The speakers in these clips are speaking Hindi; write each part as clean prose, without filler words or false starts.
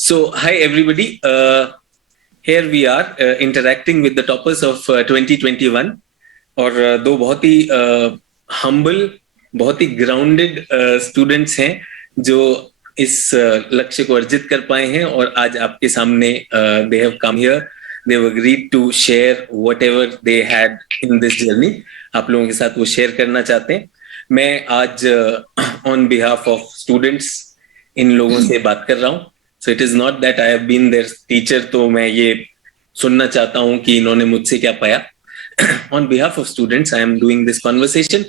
So, hi everybody. Here we are interacting with the toppers of 2021 और दो बहुत ही humble, बहुत ही grounded students हैं जो इस लक्ष्य को अर्जित कर पाए हैं और आज आपके सामने they have come here. They have agreed to share whatever they had in this journey. आप लोगों के साथ वो share करना चाहते हैं. मैं आज on behalf of students इन लोगों से बात कर रहा हूँ. So it is not that I have been their teacher, तो मैं ये सुनना चाहता हूँ कि इन्होंने मुझसे क्या पाया. On behalf of students, I am doing this conversation.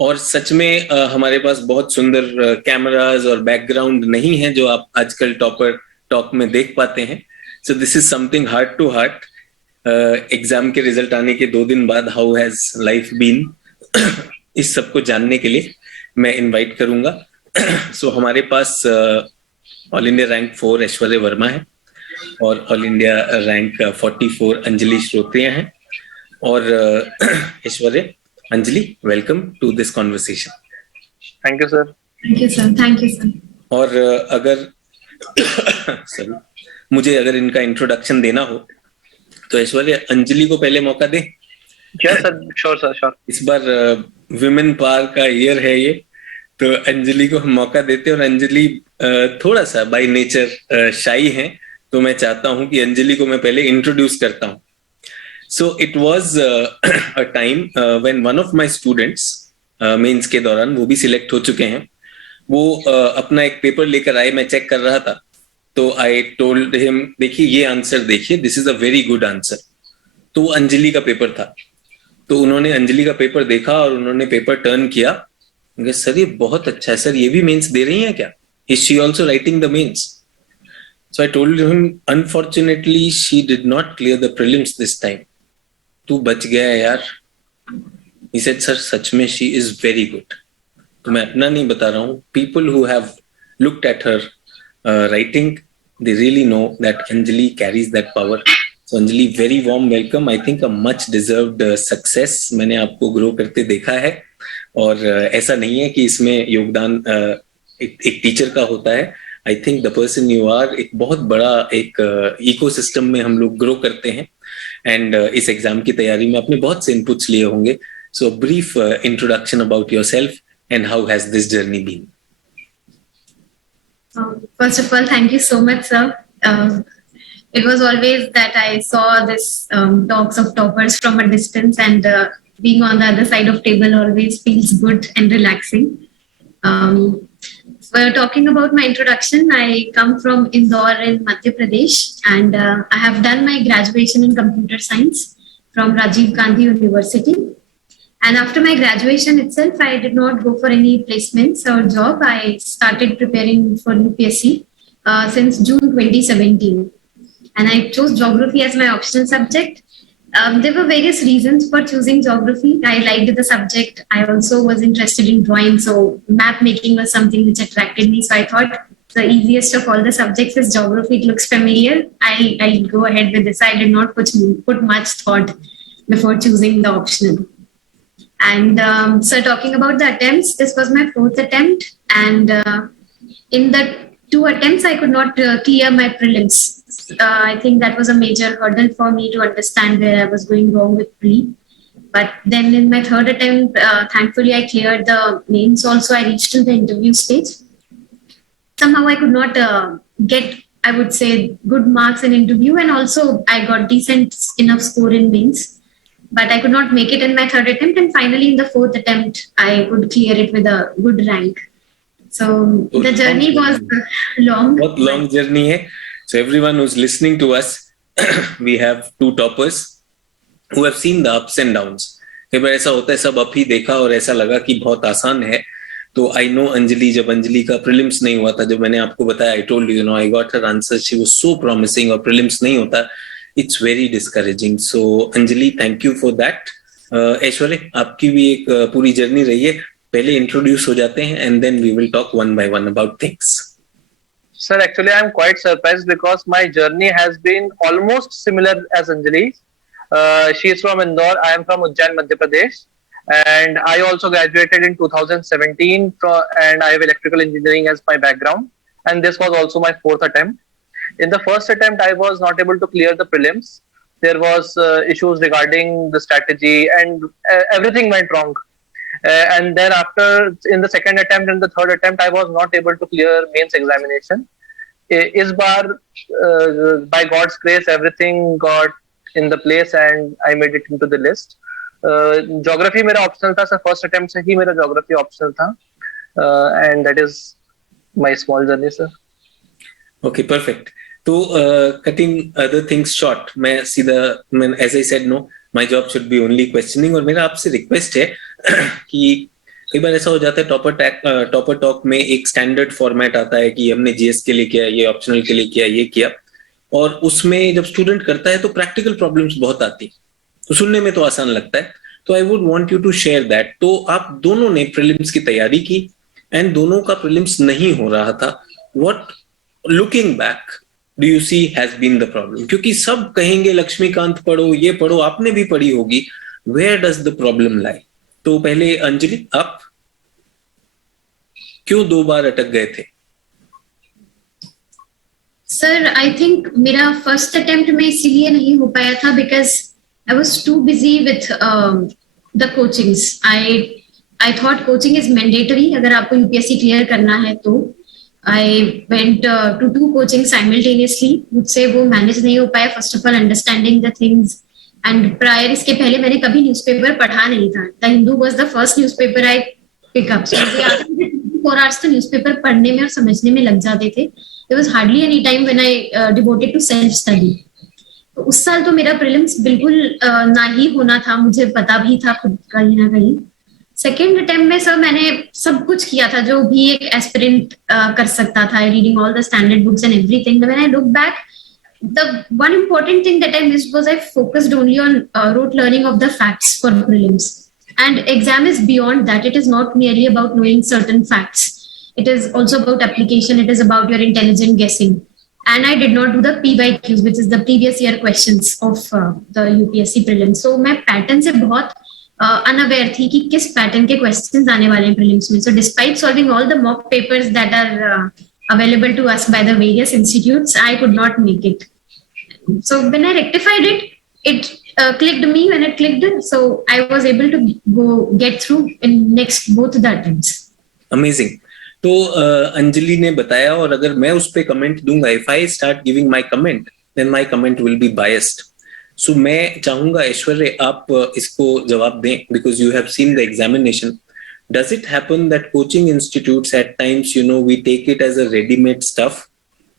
और सच में हमारे पास बहुत सुंदर कैमरास और बैकग्राउंड नहीं है जो आप आजकल टॉपर टॉक में देख पाते हैं. So this is something heart to heart. Exam के रिजल्ट आने के 2 दिन बाद how has life been इस सब को जानने के लिए मैं इनवाइट करूंगा. So हमारे पास all India rank 4 Aishwarya Verma है और all India rank 44 Anjali Shrotriya है. और Aishwarya, Anjali, welcome to this conversation. Thank you sir. Thank you sir. Thank you sir. और अगर मुझे इनका इंट्रोडक्शन देना हो तो ऐश्वर्य, अंजलि को पहले मौका दे. क्या सर? Sure sir, sure. इस बार विमेन पावर का ईयर है ये, तो अंजलि को हम मौका देते हैं. और अंजलि थोड़ा सा बाय नेचर शाई है, तो मैं चाहता हूं कि अंजलि को मैं पहले इंट्रोड्यूस करता हूं. So it was a time when one of my students mains के दौरान, वो भी सिलेक्ट हो चुके हैं, वो अपना एक पेपर लेकर आए. मैं चेक कर रहा था तो आई टोल्ड हिम, देखिए ये आंसर देखिए, this is a very good answer. तो वो अंजलि का पेपर था. तो उन्होंने अंजलि का पेपर देखा और उन्होंने पेपर टर्न किया. सर ये बहुत अच्छा है सर, ये भी मेंस दे रही हैं क्या? Is she also writing the mains? So I told him, unfortunately, she did not clear the prelims this time. तू बच गया यार. He said, sir, सच में she is very good. तो मैं अपना नहीं बता रहा हूँ. People who have looked at her writing, they really know that Anjali carries that power. So Anjali, very warm welcome. I think a much deserved success. मैंने आपको ग्रो करते देखा है और ऐसा नहीं है कि इसमें योगदान एक टीचर का होता है. I think the person you are, एक बहुत बड़ा एक इकोसिस्टम में हम लोग ग्रो करते हैं. एंड इस एग्जाम की तैयारी में आपने बहुत से इनपुट्स लिए होंगे. So brief introduction about yourself and how has this journey been. First of all, thank you so much, sir. It was always that I saw this talks of toppers from a distance, and being on the other side of table always feels good and relaxing. We're talking about my introduction. I come from Indore in Madhya Pradesh, and I have done my graduation in computer science from Rajiv Gandhi University. And after my graduation itself, I did not go for any placements or job. I started preparing for UPSC since June 2017. And I chose geography as my optional subject. There were various reasons for choosing geography. I liked the subject. I also was interested in drawing, so map making was something which attracted me. So I thought the easiest of all the subjects is geography. It looks familiar. I'll go ahead with this. I did not put much thought before choosing the optional. And so talking about the attempts, this was my 4th attempt. And in the 2 attempts, I could not clear my prelims. I think that was a major hurdle for me to understand where I was going wrong with pre. But then in my 3rd attempt, thankfully I cleared the mains also. I reached to the interview stage. Somehow I could not get, I would say, good marks in interview, and also I got decent enough score in mains. But I could not make it in my 3rd attempt, and finally in the 4th attempt, I could clear it with a good rank. So the journey was long. बहुत long journey है. So everyone who's listening to us, we have 2 toppers who have seen the ups and downs. कई बार ऐसा होता है, सब अप ही देखा और ऐसा लगा कि बहुत आसान है. तो आई नो अंजलि, जब अंजलि का प्रीलिम्स नहीं हुआ था, जब मैंने आपको बताया, I told you know I got her answer, she was so promising, और प्रीलिम्स नहीं होता, it's very discouraging. So Anjali, thank you for that. Aishwarya, आपकी भी एक पूरी जर्नी रही है. पहले इंट्रोड्यूस हो जाते हैं and then we will talk one by one about things. Sir, actually, I'm quite surprised because my journey has been almost similar as Anjali's. She is from Indore. I am from Ujjain, Madhya Pradesh. And I also graduated in 2017 and I have electrical engineering as my background. And this was also my 4th attempt. In the first attempt, I was not able to clear the prelims. There was issues regarding the strategy, and everything went wrong. And then after, in the second attempt and the third attempt, I was not able to clear mains examination. Is bar, by God's grace, everything got in the place and I made it into the list. Geography मेरा optional था, सर first attempt से ही मेरा geography optional था, and that is my small journey, sir. Okay, perfect. तो cutting other things short, मैं सीधा, as I said, no, my job should be only questioning. और मेरा आपसे रिक्वेस्ट है कि कई बार ऐसा हो जाता है टॉपर टॉक में एक स्टैंडर्ड फॉर्मेट आता है कि हमने जीएस के लिए किया, ये ऑप्शनल के लिए किया, ये किया, और उसमें जब स्टूडेंट करता है तो प्रैक्टिकल प्रॉब्लम्स बहुत आती है, तो सुनने में तो आसान लगता है. तो I would want you to share that. तो आप दोनों ने प्रीलिम्स की तैयारी की एंड दोनों का प्रीलिम्स नहीं हो रहा था. What, looking back, do you see has been the problem? क्योंकि सब कहेंगे लक्ष्मीकांत पढ़ो, ये पढ़ो, आपने भी पढ़ी होगी. वेयर डज द प्रॉब्लम लाई? तो पहले अंजलि, आप क्यों 2 बार अटक गए थे? सर, आई थिंक मेरा फर्स्ट अटेम्प्ट में इसीलिए नहीं हो पाया था because I was too busy with the coachings. I thought coaching is mandatory अगर आपको यूपीएससी क्लियर करना है तो. I went to 2 coaching simultaneously. मुझसे वो मैनेज नहीं हो पाया. First of all understanding the things, and prior इसके पहले मैंने कभी न्यूज़पेपर पढ़ा नहीं था. The Hindu was the first newspaper I pick up. So मुझे याद है 4 आवर्स तो न्यूज़पेपर पढ़ने में और समझने में लग जाते थे. There was hardly any time when I devoted to self study. तो उस साल तो मेरा प्रीलिम्स बिल्कुल ना ही होना था, मुझे पता भी था खुद कहीं ना कहीं. सेकेंड अटेम्प्ट में सर मैंने सब कुछ किया था जो भी एक एस्पिरेंट कर सकता था. Reading all the standard books and everything. When I look back, the one important thing that I missed was I focused only on rote learning of the facts for prelims. And exam is beyond that. It is not merely about knowing certain facts. It is also about application. It is about your intelligent guessing. And I did not do the PYQs, which is the previous year questions of the UPSC prelims. So मैं pattern से बहुत unaware थी कि किस pattern के questions आने वाले हैं prelims में. So despite solving all the mock papers that are available to us by the various institutes, I could not make it. So when I rectified it, it clicked me when it clicked. So I was able to get through in next both the attempts. Amazing. तो अंजलि ने बताया, और अगर मैं उस पे कमेंट दूंगा, if I start giving my comment, then my comment will be biased. So मैं चाहूंगा ऐश्वर्य आप इसको जवाब दें, because you have seen the examination. Does it happen that coaching institutes at times, we take it as a ready-made stuff,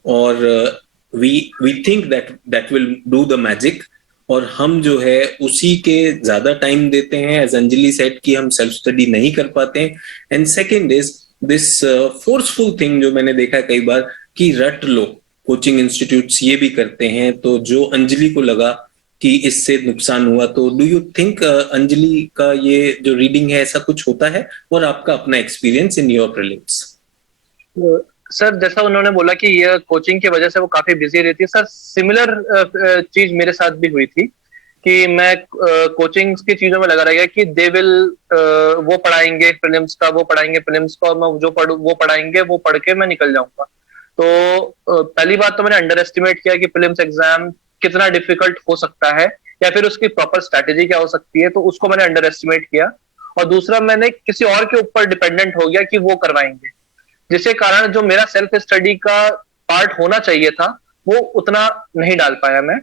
or we think that will do the magic, और हम जो है उसी के ज्यादा टाइम देते हैं, as अंजलि said कि हम सेल्फ स्टडी नहीं कर पाते हैं. And second is this forceful thing जो मैंने देखा कई बार कि रट लो, कोचिंग इंस्टीट्यूट्स ये भी करते हैं. तो जो अंजलि को लगा कि इससे नुकसान हुआ, तो डू यू थिंक अंजलि का ये जो रीडिंग है ऐसा कुछ होता है, और आपका अपना experience in your prelims? Sir जैसा उन्होंने बोला कि ये कोचिंग की वजह से वो काफी बिजी रहती है, सर सिमिलर चीज मेरे साथ भी हुई थी कि मैं कोचिंग की चीजों में लगा रह गया कि दे विल वो पढ़ाएंगे प्रीलिम्स का, वो पढ़ाएंगे प्रीलिम्स का, और मैं जो पढ़ूं वो पढ़ाएंगे, वो पढ़ के मैं निकल जाऊंगा. तो पहली बात तो मैंने अंडर एस्टिमेट किया कि प्रीलिम्स एग्जाम कितना डिफिकल्ट हो सकता है, या फिर उसकी प्रॉपर स्ट्रैटेजी क्या हो सकती है, तो उसको मैंने अंडर एस्टिमेट किया. और दूसरा, मैंने किसी और के ऊपर डिपेंडेंट हो गया कि वो करवाएंगे, जिसके कारण जो मेरा सेल्फ स्टडी का पार्ट होना चाहिए था वो उतना नहीं डाल पाया. मैं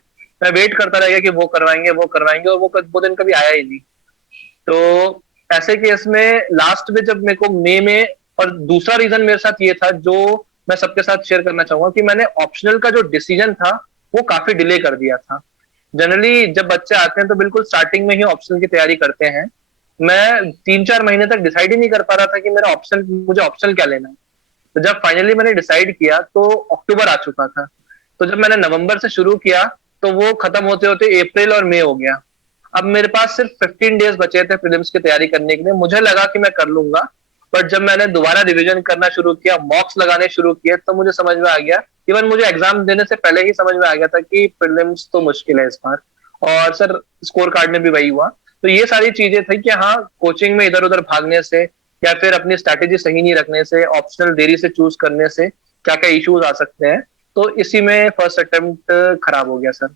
वेट करता रह गया कि वो करवाएंगे, और वो दिन कभी आया ही नहीं. तो ऐसे केस में लास्ट में जब मेरे को मई में, और दूसरा रीजन मेरे साथ ये था जो मैं सबके साथ शेयर करना चाहूंगा कि मैंने ऑप्शनल का जो डिसीजन था वो काफी डिले कर दिया था. जनरली जब बच्चे आते हैं तो बिल्कुल स्टार्टिंग में ही ऑप्शनल की तैयारी करते हैं. मैं 3-4 महीने तक डिसाइड ही नहीं कर पा रहा था कि मुझे ऑप्शनल क्या लेना है. तो जब फाइनली मैंने डिसाइड किया तो अक्टूबर आ चुका था. तो जब मैंने नवंबर से शुरू किया तो वो खत्म होते होते अप्रैल और मई हो गया. अब मेरे पास सिर्फ 15 डेज बचे थे प्रीलिम्स की तैयारी करने के लिए. मुझे लगा कि मैं कर लूंगा, बट जब मैंने दोबारा रिवीजन करना शुरू किया, मॉक्स लगाने शुरू किए, तो मुझे समझ में आ गया, इवन मुझे एग्जाम देने से पहले ही समझ में आ गया था कि प्रीलिम्स तो मुश्किल है इस बार. और सर स्कोर कार्ड में भी वही हुआ. तो ये सारी चीजें थी कि हाँ, कोचिंग में इधर उधर भागने से, या फिर अपनी स्ट्रैटेजी सही नहीं रखने से, ऑप्शनल देरी से चूज करने से क्या क्या इश्यूज आ सकते हैं. तो इसी में फर्स्ट अटेम्प्ट खराब हो गया सर।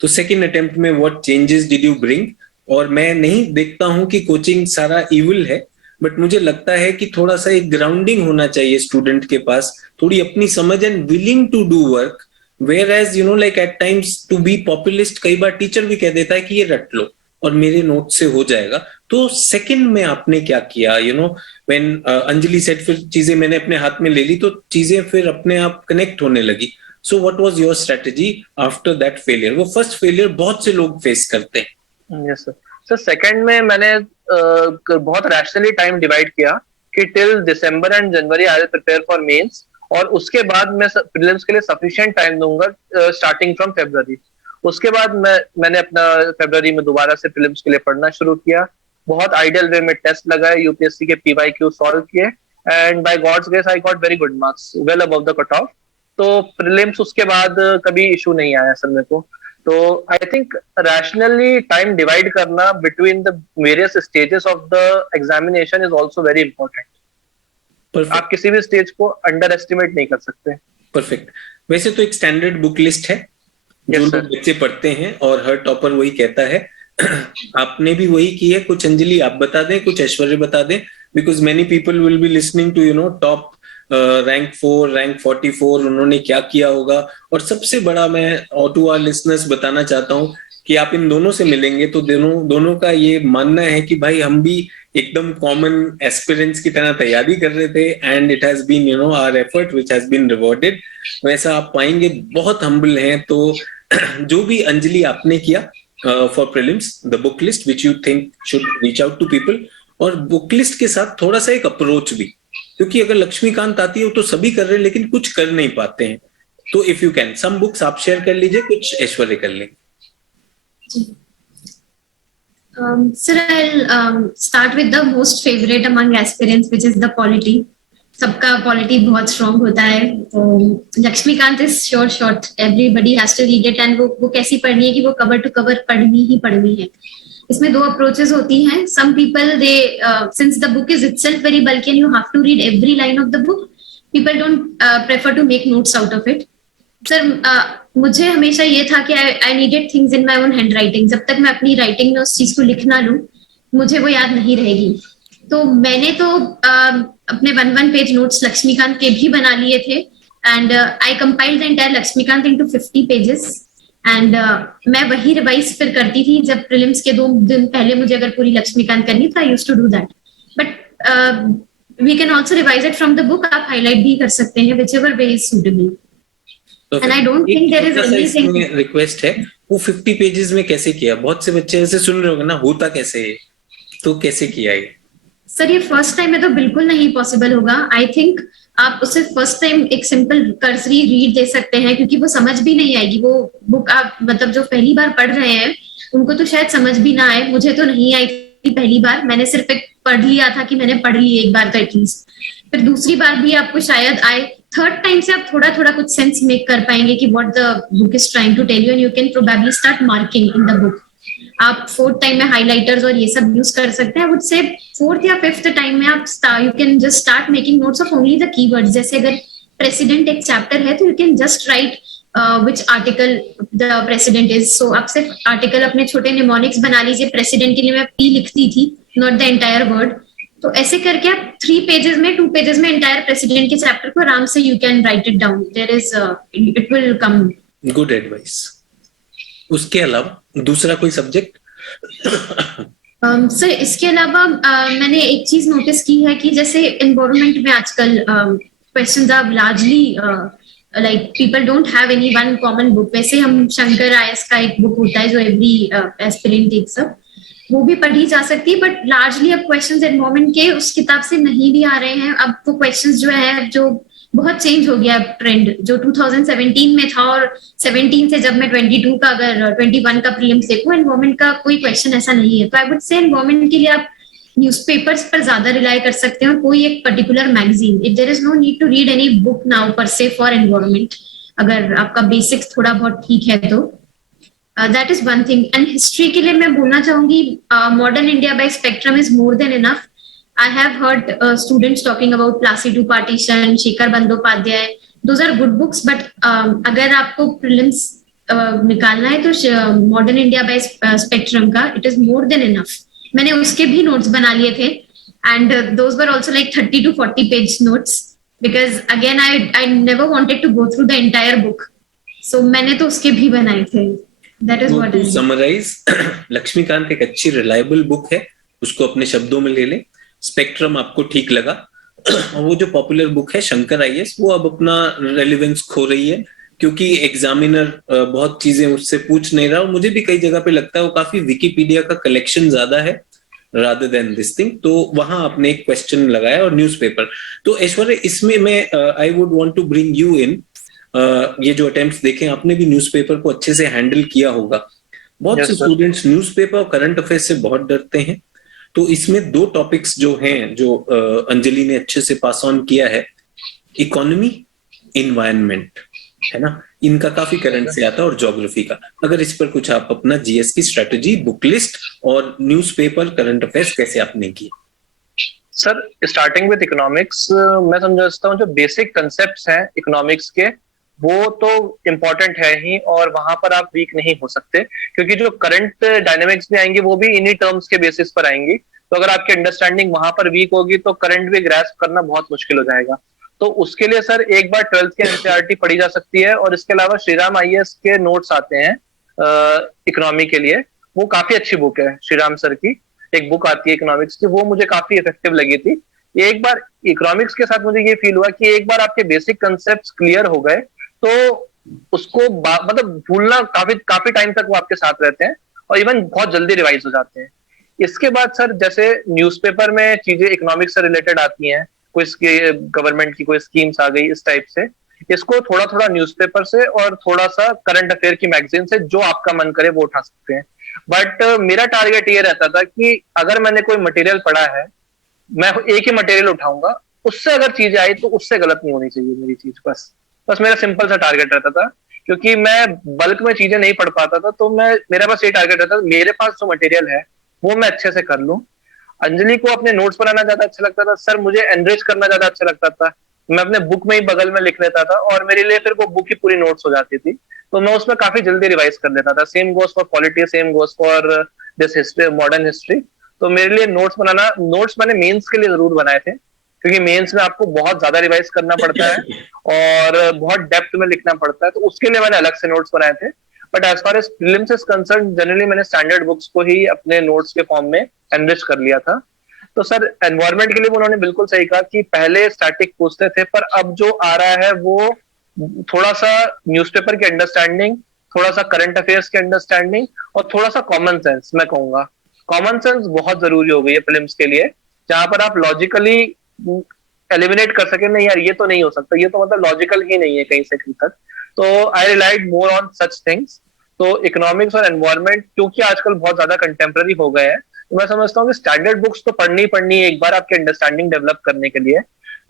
तो सेकंड अटेम्प्ट में what changes did you bring? और मैं नहीं देखता हूं कि कोचिंग सारा इविल है, बट मुझे लगता है कि थोड़ा सा एक ग्राउंडिंग होना चाहिए स्टूडेंट के पास, थोड़ी अपनी समझ and willing to do work. Whereas like at times to be populist, कई बार टीचर भी कह देता है कि ये रट लो और मेरे नोट से हो जाएगा। तो सेकंड में आपने क्या किया? व्हेन अंजलि सेड फिर चीजें मैंने अपने हाथ में ले ली तो चीजें फिर अपने आप कनेक्ट होने लगी। So what was your strategy after that failure? वो फर्स्ट फेलियर बहुत से लोग फेस करते हैं। Yes sir. सर सेकंड में मैंने बहुत रैशनली टाइम डिवाइड किया कि till December and January I will prepare for mains, और उसके बाद मैं प्रीलिम्स के लिए सफिशिएंट टाइम दूंगा स्टार्टिंग फ्रॉम फरवरी। उसके बाद मैंने अपना फरवरी में दोबारा से प्रीलिम्स के लिए पढ़ना शुरू किया। बहुत आइडियल वे में टेस्ट लगाए, यूपीएससी के पीवाईक्यू सॉल्व किए, and by God's grace I got very good marks, well above the cut off. तो प्रीलिम्स उसके बाद कभी इशू नहीं आया सर मेरे को। तो I think rationally time divide करना between the various stages of the examination is also very important. आप किसी भी स्टेज को अंडर एस्टिमेट नहीं कर सकते। परफेक्ट। वैसे तो एक स्टैंडर्ड बुक लिस्ट है जो लोग बच्चे पढ़ते हैं और हर टॉपर वही कहता है। आपने भी वही की है। कुछ अंजलि आप बता दें, कुछ ऐश्वर्य बता दें, because many people will be listening to top rank 4, rank 44, उन्होंने क्या किया होगा। और सबसे बड़ा मैं टू आवर लिसनर्स बताना चाहता हूँ कि आप इन दोनों से मिलेंगे तो दोनों का ये मानना है कि भाई हम भी एकदम कॉमन एस्पिरेंट्स की तरह तैयारी कर रहे थे, and it has been our effort which has been rewarded. वैसा आप पाएंगे, बहुत हम्बल हैं। तो जो भी अंजलि आपने किया for prelims, the book list which you think should reach out to people, और बुक लिस्ट के साथ थोड़ा सा एक अप्रोच भी, क्योंकि अगर लक्ष्मीकांत आती है तो सभी कर रहे हैं लेकिन कुछ कर नहीं पाते हैं। तो if you can some books आप शेयर कर लीजिए, कुछ ऐश्वर्य कर लेंगे। Sir, I'll start with the most favorite among aspirants, which is the polity. सबका पॉलिटी बहुत स्ट्रॉन्ग होता है, तो Laxmikanth is sure shot, everybody has to read it, and वो कैसी पढ़नी है कि वो कवर टू कवर पढ़नी ही पढ़नी है। इसमें दो अप्रोचेस होती हैं। Some people they since the book is itself very bulky and you have to read every line of the book, people don't prefer to make notes out of it. Sir मुझे हमेशा ये था कि I needed things in my own handwriting. जब तक मैं अपनी राइटिंग में उस चीज को लिख ना लूं, मुझे वो याद नहीं रहेगी। तो मैंने तो अपने 1 पेज नोट्स लक्ष्मीकांत के भी बना लिए थे, and I compiled the entire Laxmikanth into 50 pages, and मैं वही रिवाइज फिर करती थी जब प्रीलिम्स के 2 दिन पहले मुझे अगर पूरी लक्ष्मीकांत करनी तो I used to do that. But we can also revise it from the book. आप हाईलाइट भी कर सकते हैं whichever way is suitable. And I don't think there is anything. Request है, वो 50 पेजेस में कैसे किया? बहुत से बच्चे ऐसे सुन रहे होंगे ना, होता कैसे है, तो कैसे किया है? सर ये फर्स्ट टाइम में तो बिल्कुल नहीं पॉसिबल होगा। आई थिंक आप उसे फर्स्ट टाइम एक सिंपल कर्सरी रीड दे सकते हैं, क्योंकि वो समझ भी नहीं आएगी। वो बुक आप मतलब जो पहली बार पढ़ रहे हैं उनको तो शायद समझ भी ना आए। मुझे तो नहीं आई थी पहली बार, मैंने सिर्फ एक पढ़ लिया था कि मैंने पढ़ ली एक बार तो एटलीस्ट, फिर दूसरी बार भी आपको शायद आए। थर्ड टाइम से आप थोड़ा थोड़ा कुछ सेंस मेक कर पाएंगे कि what the book is trying to tell you, and you can probably start marking in the book. आप 4th टाइम में हाइलाइटर्स और ये सब यूज कर सकते हैं। I would say 4th या 5th टाइम में आप you can just start making notes of only the keywords. जैसे अगर प्रेसिडेंट एक चैप्टर है तो you can just write which article the president is. So आप सिर्फ आर्टिकल अपने छोटे निमोनिक्स बना लीजिए। प्रेसिडेंट के लिए मैं P लिखती थी, नॉट द एंटायर वर्ड। तो ऐसे करके आप 3 पेजेस में 2 पेजेस में एंटायर प्रेसिडेंट के चैप्टर को आराम से you can write it down. There is it will come. Good advice. उसके अलावा दूसरा कोई सब्जेक्ट? सर इसके अलावा मैंने एक चीज नोटिस की है कि जैसे एनवायरनमेंट में आजकल questions are largely like people don't have any one common book. वैसे हम शंकर आईएएस का एक बुक होता है जो एवरी एस्पिरेंट टेक्स, सब वो भी पढ़ी जा सकती है, बट लार्जली अब क्वेश्चंस एनवायरनमेंट के उस किताब से नहीं भी आ रहे हैं। अब वो क्वेश्चंस जो है जो बहुत चेंज हो गया ट्रेंड, जो 2017 में था और 17 से जब मैं 22 का अगर 21 का प्रीलिम्स देखूं, एनवायरनमेंट का कोई क्वेश्चन ऐसा नहीं है। तो आई वुड से एनवायरनमेंट के लिए आप न्यूज़पेपर्स पर ज्यादा रिलाई कर सकते हैं और कोई एक particular magazine. If there is no need to read any book now per se for environment, अगर आपका बेसिक्स थोड़ा बहुत ठीक है तो that is one thing. And history के लिए मैं बोलना चाहूंगी modern India by spectrum is more than enough. I have heard students talking about Placido partition, Shekhar Bandyopadhyay. Those are good books, but अगर आपको प्रीलिम्स निकालना है तो मॉडर्न इंडिया बाय स्पेक्ट्रम का it is more than enough. मैंने उसके भी नोट्स बना लिए थे, and those were also like 30 to 40 page notes, because again I never wanted to go through the entire book. So मैंने तो उसके भी बनाए थे. That is what I summarise. Laxmikanth एक अच्छी रिलायबल बुक है, उसको अपने शब्दों में ले ले. स्पेक्ट्रम आपको ठीक लगा, और वो जो पॉपुलर बुक है शंकर आईएएस, वो अब अपना रेलेवेंस खो रही है, क्योंकि एग्जामिनर बहुत चीजें उससे पूछ नहीं रहा. और मुझे भी कई जगह पे लगता है वो काफी विकिपीडिया का कलेक्शन ज्यादा है रादर देन दिस थिंग. तो वहां आपने एक क्वेश्चन लगाया. और न्यूज़पेपर, तो ऐश्वर्य इसमें मैं I would want to bring you in. ये जो अटेम्प्ट्स देखें, आपने भी न्यूज़पेपर को अच्छे से हैंडल किया होगा. बहुत से स्टूडेंट्स न्यूज़पेपर और करंट अफेयर्स से बहुत डरते हैं. तो इसमें दो टॉपिक्स जो हैं, जो अंजलि ने अच्छे से पास ऑन किया है, इकोनॉमी, इन्वायरमेंट, है ना, इनका काफी करंट से आता है, और ज्योग्राफी का. अगर इस पर कुछ आप अपना जीएस की स्ट्रेटजी, बुक लिस्ट और न्यूज़पेपर करंट अफेयर्स कैसे आपने की? सर, स्टार्टिंग विद इकोनॉमिक्स, मैं समझता हूँ जो बेसिक कंसेप्ट्स हैं इकोनॉमिक्स के, वो तो इम्पोर्टेंट है ही, और वहां पर आप वीक नहीं हो सकते, क्योंकि जो करंट डायनेमिक्स भी आएंगी वो भी इन्हीं टर्म्स के बेसिस पर आएंगी. तो अगर आपकी अंडरस्टैंडिंग वहां पर वीक होगी तो करंट भी ग्रैस्प करना बहुत मुश्किल हो जाएगा. तो उसके लिए सर एक बार 12th के एनसीईआरटी पढ़ी जा सकती है, और इसके अलावा श्रीराम आईएएस के नोट्स आते हैं इकोनॉमी के लिए. वो काफी अच्छी बुक है, श्रीराम सर की एक बुक आती है इकोनॉमिक्स की, वो मुझे काफी इफेक्टिव लगी थी. एक बार इकोनॉमिक्स के साथ मुझे ये फील हुआ कि एक बार आपके बेसिक कंसेप्ट क्लियर हो गए तो उसको मतलब भूलना काफी टाइम तक वो आपके साथ रहते हैं, और इवन बहुत जल्दी रिवाइज हो जाते हैं. इसके बाद सर जैसे न्यूज़पेपर में चीजें इकोनॉमिक्स से रिलेटेड आती हैं, कोई गवर्नमेंट की कोई स्कीम्स आ गई इस टाइप से, इसको थोड़ा थोड़ा न्यूज़पेपर से और थोड़ा सा करंट अफेयर की मैगजीन से, जो आपका मन करे वो उठा सकते हैं. बट मेरा टारगेट ये रहता था कि अगर मैंने कोई मटेरियल पढ़ा है, मैं एक ही मटेरियल उठाऊंगा, उससे अगर चीजें आई तो उससे गलत नहीं होनी चाहिए मेरी चीज. बस मेरा सिंपल सा टारगेट रहता था, क्योंकि मैं बल्क में चीजें नहीं पढ़ पाता था. तो मेरा बस ये टारगेट रहता था, मेरे पास जो मटेरियल है वो मैं अच्छे से कर लूं. अंजलि को अपने नोट्स बनाना ज्यादा अच्छा लगता था, सर मुझे एनरिच करना ज्यादा अच्छा लगता था. मैं अपने बुक में ही बगल में लिख लेता था, और मेरे लिए फिर वो बुक ही पूरी नोट्स हो जाती थी. तो मैं उसमें काफी जल्दी रिवाइज कर लेता था. Same goes for polity, same goes for this history, modern history. तो मेरे लिए नोट्स मैंने मेंस के लिए जरूर बनाए थे, क्योंकि मेंस में आपको बहुत ज्यादा रिवाइज करना पड़ता है और बहुत डेप्थ में लिखना पड़ता है. तो उसके लिए मैंने अलग से नोट्स बनाए थे. But as far as prelims is concern, generally मैंने स्टैंडर्ड बुक्स को ही अपने नोट्स के फॉर्म में एनरिच कर लिया था. तो सर एनवायरमेंट के लिए उन्होंने बिल्कुल सही कहा कि पहले स्टैटिक पूछते थे, पर अब जो आ रहा है वो थोड़ा सा न्यूज़पेपर की अंडरस्टैंडिंग, थोड़ा सा करंट अफेयर्स की अंडरस्टैंडिंग, और थोड़ा सा कॉमन सेंस. मैं कहूंगा कॉमन सेंस बहुत जरूरी हो गई है प्रीलिम्स के लिए, जहां पर आप लॉजिकली एलिमिनेट कर सके, नहीं यार ये तो नहीं हो सकता, ये तो मतलब लॉजिकल ही नहीं है कहीं से कहीं तक. तो I relied more on such things. तो इकोनॉमिक्स और एनवायरमेंट क्योंकि आजकल बहुत ज्यादा कंटेम्प्रेरी हो गए हैं, तो मैं समझता हूँ कि स्टैंडर्ड बुक्स तो पढ़नी है एक बार आपकी अंडरस्टैंडिंग डेवलप करने के लिए.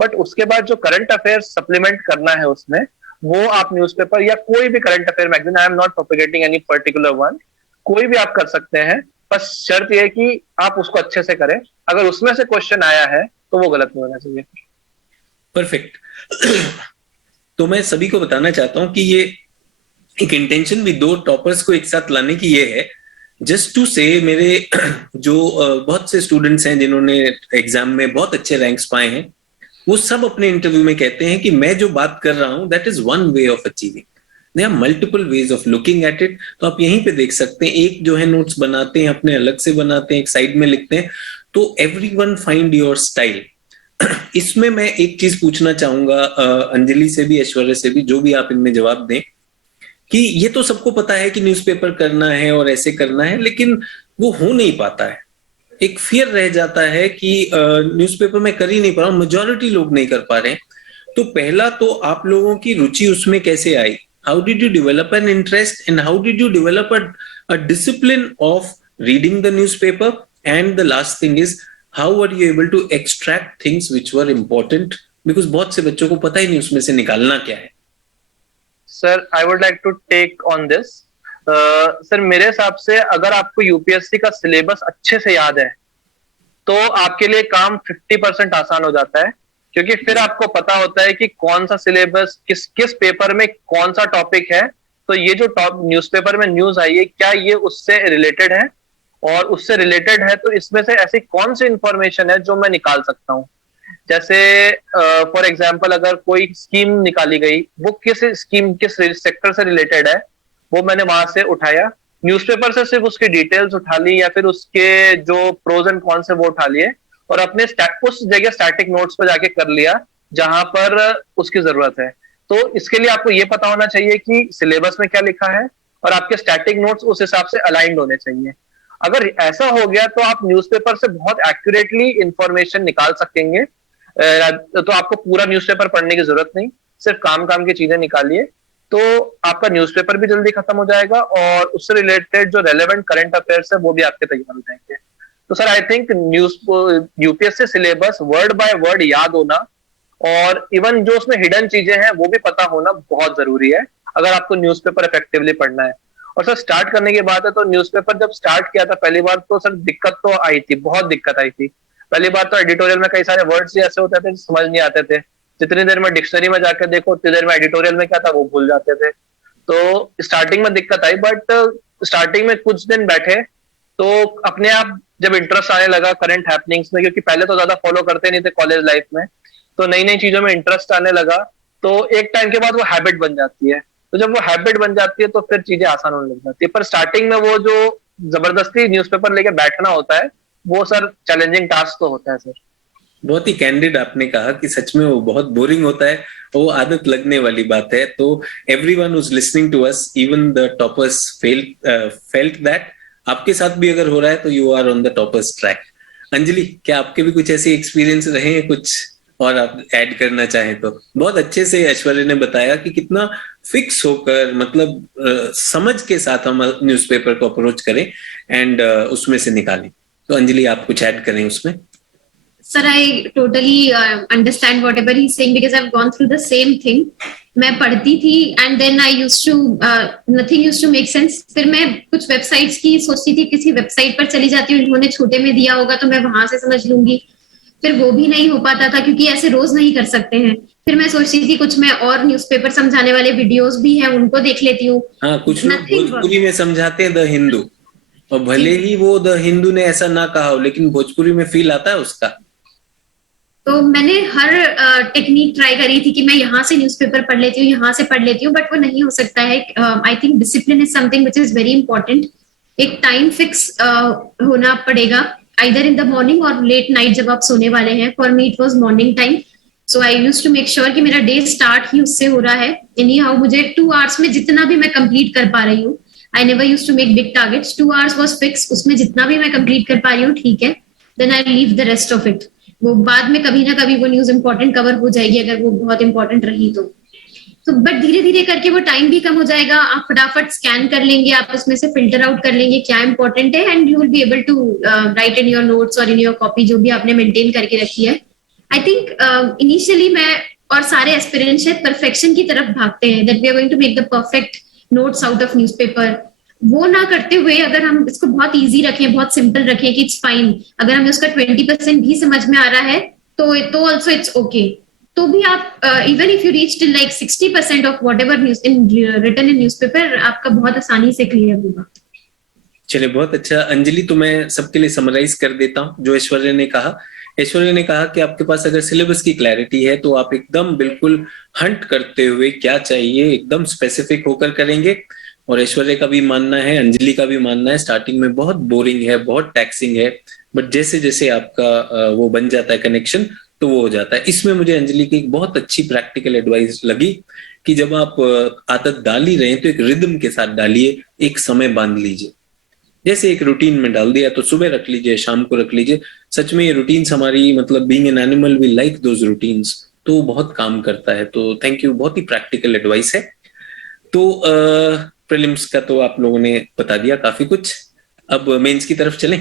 बट उसके बाद जो करंट अफेयर्स सप्लीमेंट करना है उसमें, वो आप न्यूज़पेपर या कोई भी current affair magazine, I am not propagating any particular one, कोई भी आप कर सकते हैं. बस शर्त यह है कि आप उसको अच्छे से करें. अगर उसमें से क्वेश्चन आया है तो वो गलत नहीं होना चाहिए. परफेक्ट. तो मैं सभी को बताना चाहता हूं कि ये एक इंटेंशन भी दो टॉपर्स को एक साथ लाने की ये है, जस्ट टू से मेरे जो बहुत से स्टूडेंट्स हैं जिन्होंने एग्जाम में बहुत अच्छे रैंक्स पाए हैं, वो सब अपने इंटरव्यू में कहते हैं कि मैं जो बात कर रहा हूं that is one way of achieving, there are multiple ways of looking at it. तो आप यहीं पे देख सकते हैं, एक जो है नोट्स बनाते हैं अपने अलग से बनाते हैं, एक साइड में लिखते हैं. तो एवरीवन फाइंड योर स्टाइल. इसमें मैं एक चीज पूछना चाहूंगा अंजलि से भी, ऐश्वर्या से भी, जो भी आप इनमें जवाब दें, कि ये तो सबको पता है कि न्यूज़पेपर करना है और ऐसे करना है, लेकिन वो हो नहीं पाता है. एक फियर रह जाता है कि न्यूज़पेपर में कर ही नहीं पा रहा हूं, मेजॉरिटी लोग नहीं कर पा रहे हैं. तो पहला तो आप लोगों की रुचि उसमें कैसे आई? How did you develop an interest and how did you develop a discipline of reading the newspaper? And the last thing is, how are you able to extract things which were important, because बहुत से बच्चों को पता ही नहीं उसमें से निकालना क्या है. Sir I would like to take on this. Sir मेरे हिसाब से अगर आपको यूपीएससी का सिलेबस अच्छे से याद है तो आपके लिए काम 50% आसान हो जाता है, क्योंकि फिर आपको पता होता है कि कौन सा सिलेबस किस किस पेपर में, कौन सा सिलेबस किस किस पेपर में कौन सा टॉपिक है। तो ये जो टॉप न्यूज़पेपर में न्यूज आई है, क्या ये उससे रिलेटेड है, और उससे रिलेटेड है तो इसमें से ऐसी कौन सी इंफॉर्मेशन है जो मैं निकाल सकता हूँ। जैसे फॉर एग्जांपल अगर कोई स्कीम निकाली गई, वो किस स्कीम किस सेक्टर से रिलेटेड है, वो मैंने वहां से उठाया। न्यूज़पेपर से सिर्फ उसकी डिटेल्स उठा ली या फिर उसके जो प्रोज एंड कॉन्स है वो उठा लिए, और अपने उस जगह स्टैटिक नोट्स पर जाके कर लिया जहां पर उसकी जरूरत है। तो इसके लिए आपको ये पता होना चाहिए कि सिलेबस में क्या लिखा है, और आपके स्टैटिक नोट्स उस हिसाब से अलाइंड होने चाहिए। अगर ऐसा हो गया तो आप न्यूज़पेपर से बहुत एक्यूरेटली इंफॉर्मेशन निकाल सकेंगे। तो आपको पूरा न्यूज़पेपर पढ़ने की जरूरत नहीं, सिर्फ काम काम की चीजें निकालिए, तो आपका न्यूज़पेपर भी जल्दी खत्म हो जाएगा, और उससे रिलेटेड जो रेलेवेंट करंट अफेयर्स है वो भी आपके तैयार हो जाएंगे। तो sir I think UPSC syllabus word by word याद होना, और इवन जो उसमें हिडन चीजें हैं वो भी पता होना बहुत जरूरी है, अगर आपको न्यूज़पेपर इफेक्टिवली पढ़ना है। और सर स्टार्ट करने की बात है, तो न्यूज़पेपर जब स्टार्ट किया था पहली बार, तो सर दिक्कत तो आई थी, बहुत दिक्कत आई थी। पहली बार तो एडिटोरियल में कई सारे वर्ड्स ऐसे होते थे समझ नहीं आते थे, जितनी देर में डिक्शनरी में जाकर देखो उतनी देर में एडिटोरियल में क्या था वो भूल जाते थे। तो स्टार्टिंग में दिक्कत आई, बट स्टार्टिंग में कुछ दिन बैठे तो अपने आप जब इंटरेस्ट आने लगा करंट हैपनिंग्स में, क्योंकि पहले तो ज्यादा फॉलो करते नहीं थे कॉलेज लाइफ में, तो नई नई चीजों में इंटरेस्ट आने लगा, तो एक टाइम के बाद वो हैबिट बन जाती है। तो जब वो हैबिट बन जाती है तो फिर चीजें आसान होने लग जाती है। पर स्टार्टिंग में वो जो जबरदस्ती न्यूज़पेपर लेके बैठना होता है, वो सर चैलेंजिंग टास्क तो होता है सर। बहुत ही कैंडिड आपने कहा कि सच में वो बहुत बोरिंग होता है, वो आदत लगने वाली बात है। तो everyone who's listening to us, even the toppers felt that. आपके साथ भी अगर हो रहा है तो you are on the toppers track. Anjali, क्या आपके भी कुछ ऐसे एक्सपीरियंस रहे हैं कुछ और आप ऐड करना चाहें तो? बहुत अच्छे से ऐश्वर्या ने बताया कि कितना फिक्स होकर, मतलब समझ के साथ हम न्यूज़पेपर को अप्रोच करें एंड उसमें से निकालें। तो अंजलि, आप कुछ ऐड करें उसमें। Sir, I totally understand whatever he's saying because I've gone through the same thing. मैं पढ़ती थी and then I used to nothing used to make sense. फिर मैं कुछ वेबसाइट्स की सोचती थी, किसी वेबसाइट पर चली जाती हूँ, इन्होंने छोटे में दिया होगा तो मैं वहां से समझ लूंगी। फिर वो भी नहीं हो पाता था क्योंकि ऐसे रोज नहीं कर सकते हैं। फिर मैं सोचती थी कुछ मैं और न्यूज़पेपर समझाने वाले वीडियोस भी हैं, उनको देख लेती हूँ। हाँ, कुछ लोग भोजपुरी में समझाते हैं द हिंदू, और भले ही वो द हिंदू ने ऐसा ना कहा हो, लेकिन भोजपुरी में फील आता है उसका। तो मैंने हर टेक्निक ट्राई करी थी कि मैं यहाँ से न्यूज़पेपर पढ़ लेती हूँ, यहाँ से पढ़ लेती हूँ, बट वो नहीं हो सकता है। I think discipline is something which is very important. एक टाइम फिक्स होना पड़ेगा, आइदर इन द मॉर्निंग और लेट नाइट जब आप सोने वाले हैं। For me it was morning time, so I used to make sure कि मेरा डे स्टार्ट ही उससे हो रहा है। एनी हाउ मुझे 2 आवर्स में जितना भी मैं कंप्लीट कर पा रही हूँ, I never used to make big targets. 2 hours was fix, उसमें जितना भी मैं कंप्लीट कर पा रही हूँ ठीक है, then I leave the rest of it. वो बाद में कभी ना कभी वो न्यूज इंपॉर्टेंट कवर हो जाएगी अगर वो बहुत इंपॉर्टेंट रही तो बट धीरे धीरे करके वो टाइम भी कम हो जाएगा। आप फटाफट स्कैन कर लेंगे, आप उसमें से फिल्टर आउट कर लेंगे क्या इंपॉर्टेंट है, and you will be able to write in your notes और इन योर कॉपी जो भी आपने मेंटेन करके रखी है। आई थिंक इनिशियली मैं और सारे एस्पिरेंट्स शायद परफेक्शन की तरफ भागते हैं, that we are going to make the perfect notes out of newspaper. वो ना करते हुए अगर हम इसको बहुत इजी रखें, बहुत सिंपल रखें कि इट्स फाइन, अगर हमें उसका 20% भी समझ में आ रहा है तो ऑल्सो इट्स ओके। तो भी आप even if you reach till like 60% of whatever news in written in newspaper, आपका बहुत आसानी से क्लियर होगा। चलिए, बहुत अच्छा। अंजलि, तो मैं सबके लिए समराइज कर देता हूँ जो ऐश्वर्या ने कहा। ऐश्वर्या ने कहा कि आपके पास अगर सिलेबस की क्लैरिटी है तो आप एकदम बिल्कुल हंट करते हुए क्या चाहिए एकदम स्पेसिफिक होकर करेंगे। और ऐश्वर्या का भी मानना है, अंजलि का भी मानना है, स्टार्टिंग में बहुत बोरिंग है, बहुत टैक्सिंग है, बट जैसे जैसे आपका वो बन जाता है कनेक्शन तो वो हो जाता है। इसमें मुझे अंजलि की एक बहुत अच्छी प्रैक्टिकल एडवाइस लगी कि जब आप आदत डाल ही रहे हैं तो एक रिदम के साथ डालिए, एक समय बांध लीजिए। जैसे एक रूटीन में डाल दिया तो सुबह रख लीजिए, शाम को रख लीजिए। सच में ये रूटीन्स हमारी, मतलब being an animal we like those routines, तो बहुत काम करता है। तो थैंक यू, बहुत ही प्रैक्टिकल एडवाइस है। तो प्रीलिम्स का तो आप लोगों ने बता दिया काफी कुछ, अब मेंस की तरफ चलें।